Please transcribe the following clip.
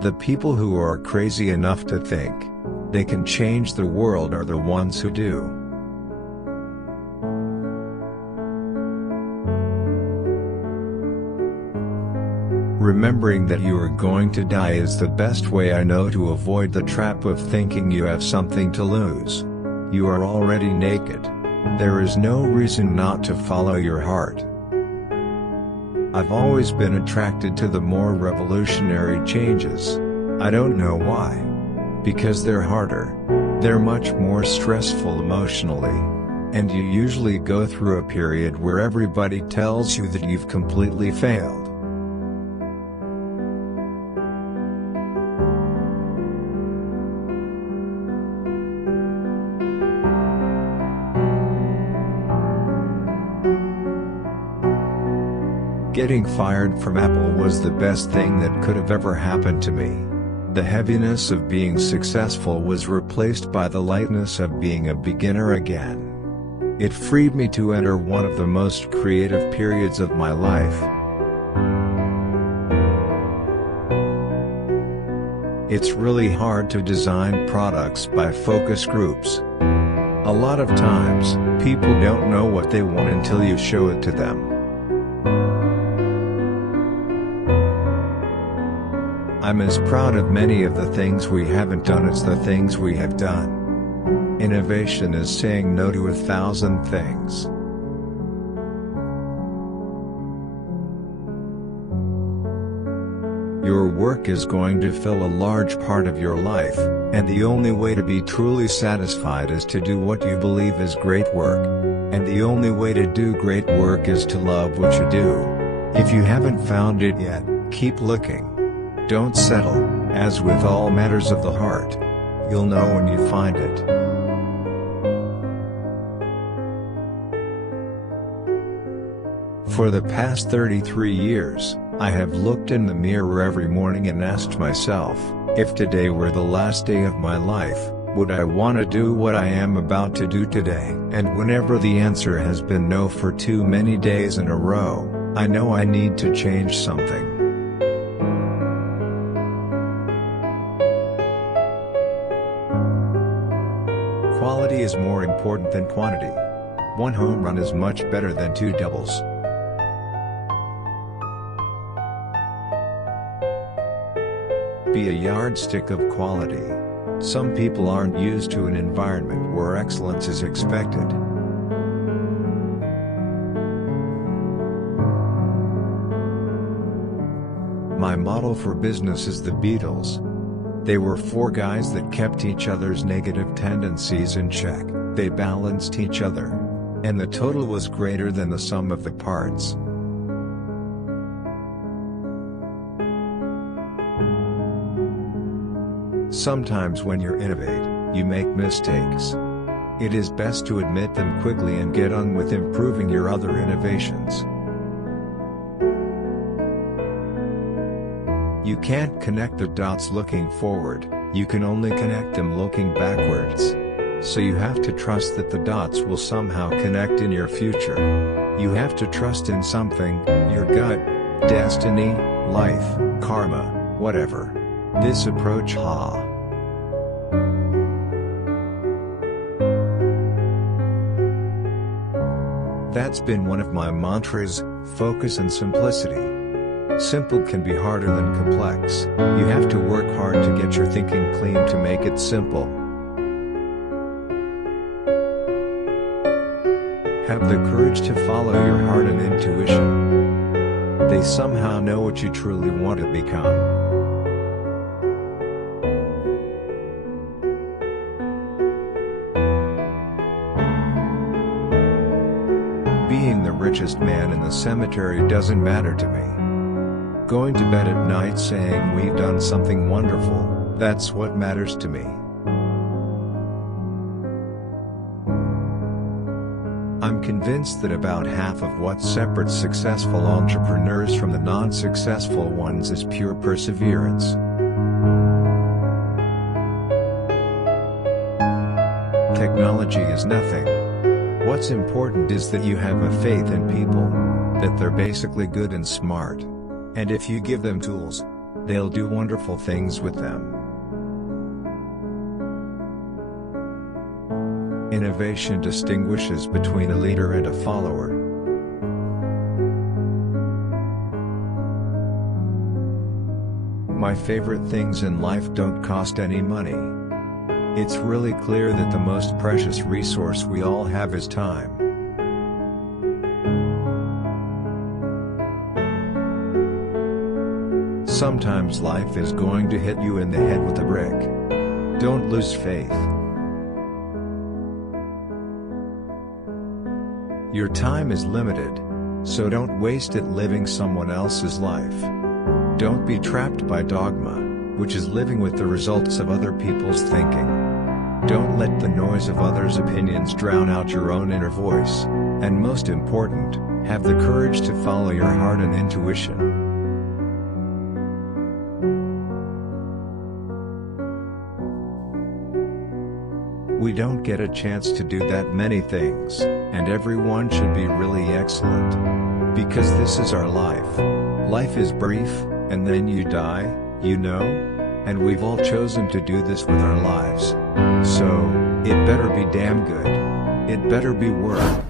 The people who are crazy enough to think they can change the world are the ones who do. Remembering that you are going to die is the best way I know to avoid the trap of thinking you have something to lose. You are already naked. There is no reason not to follow your heart. I've always been attracted to the more revolutionary changes. I don't know why. Because they're harder. They're much more stressful emotionally. And you usually go through a period where everybody tells you that you've completely failed. Getting fired from Apple was the best thing that could have ever happened to me. The heaviness of being successful was replaced by the lightness of being a beginner again. It freed me to enter one of the most creative periods of my life. It's really hard to design products by focus groups. A lot of times, people don't know what they want until you show it to them. I'm as proud of many of the things we haven't done as the things we have done. Innovation is saying no to 1,000 things. Your work is going to fill a large part of your life, and the only way to be truly satisfied is to do what you believe is great work. And the only way to do great work is to love what you do. If you haven't found it yet, keep looking. Don't settle. As with all matters of the heart, you'll know when you find it. For the past 33 years, I have looked in the mirror every morning and asked myself, if today were the last day of my life, would I want to do what I am about to do today? And whenever the answer has been no for too many days in a row, I know I need to change something. Quality is more important than quantity. One home run is much better than 2 doubles. Be a yardstick of quality. Some people aren't used to an environment where excellence is expected. My model for business is the Beatles. They were 4 guys that kept each other's negative tendencies in check. They balanced each other. And the total was greater than the sum of the parts. Sometimes when you innovate, you make mistakes. It is best to admit them quickly and get on with improving your other innovations. You can't connect the dots looking forward, you can only connect them looking backwards. So you have to trust that the dots will somehow connect in your future. You have to trust in something, your gut, destiny, life, karma, whatever. This approach That's been one of my mantras, focus and simplicity. Simple can be harder than complex. You have to work hard to get your thinking clean to make it simple. Have the courage to follow your heart and intuition. They somehow know what you truly want to become. Being the richest man in the cemetery doesn't matter to me. Going to bed at night saying we've done something wonderful, that's what matters to me. I'm convinced that about half of what separates successful entrepreneurs from the non-successful ones is pure perseverance. Technology is nothing. What's important is that you have a faith in people, that they're basically good and smart. And if you give them tools, they'll do wonderful things with them. Innovation distinguishes between a leader and a follower. My favorite things in life don't cost any money. It's really clear that the most precious resource we all have is time. Sometimes life is going to hit you in the head with a brick. Don't lose faith. Your time is limited, so don't waste it living someone else's life. Don't be trapped by dogma, which is living with the results of other people's thinking. Don't let the noise of others' opinions drown out your own inner voice, and most important, have the courage to follow your heart and intuition. We don't get a chance to do that many things, and everyone should be really excellent. Because this is our life. Life is brief, and then you die, you know? And we've all chosen to do this with our lives. So, it better be damn good. It better be worth